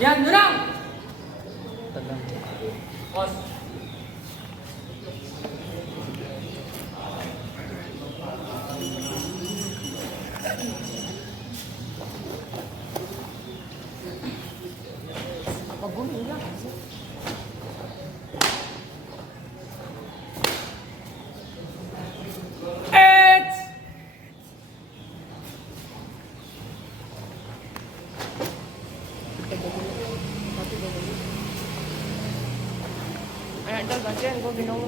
Yan, yun lang! Pause. Pag-gumin lang kasi. Anak dah baca, kau minum.